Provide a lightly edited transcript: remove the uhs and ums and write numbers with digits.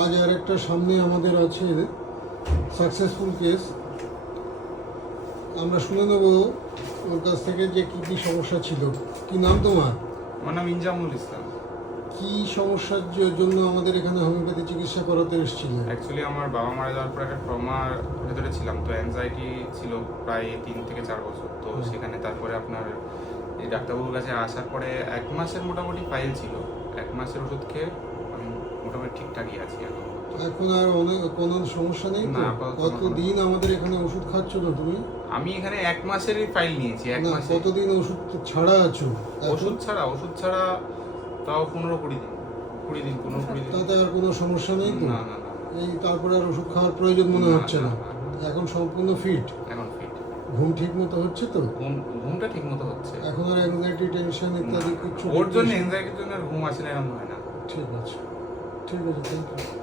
আজ আর একটা সামনে আমাদের আছে সাকসেসফুল কেস। আমরা শুনে নেব ওর কাছ থেকে যে কি কি সমস্যা ছিল। কি নাম তোমার? আমার নাম ইনজামুল ইসলাম। কি সমস্যার জন্য আমাদের এখানে হোমিওপ্যাথি চিকিৎসা করাতে এসেছিল? অ্যাকচুয়ালি আমার বাবা মারা যাওয়ার পর একটা ট্রমার ভেতরে ছিলাম, তো অ্যাংজাইটি ছিল প্রায় 3 থেকে 4 বছর। তো সেখানে তারপরে আপনার এই ডাক্তারবাবুর কাছে আসার পরে 1 মাসের মোটামুটি ফাইল ছিল। 1 মাসের ওষুধ খেয়ে আমি মোটামুটি ঠিকঠাকই আছি এখন। এখন আর অনেক কোনো সমস্যা নেই তো? না, আপাতত কতদিন আমাদের এখানে ওষুধ খাচ্ছ না তুমি? আমি এখানে 1 মাসেরই ফাইল নিয়েছি। 1 না, মাসে কতদিন ওষুধ ছাড়া আছো? ওষুধ ছাড়া তাও 15-20 দিন 20 দিন 15-20 দিন। তাতে আর কোনো সমস্যা নেই তো? না না না, এই তারপরে আর ওষুধ খাওয়ার প্রয়োজন মনে না, হচ্ছে না? না, না। এখন সম্পূর্ণ ফিট? এখন ফিট। ঘুম ঠিক মতো হচ্ছে তো? ঘুমটা ঠিক মতো হচ্ছে। এখন আর অ্যাংজাইটি টেনশন ইত্যাদি কিছু? ওর জন্য এনজাইটির জন্য আর ঘুম আসে না এরকম হয় না। ঠিক আছে, ঠিক আছে, থ্যাংক ইউ।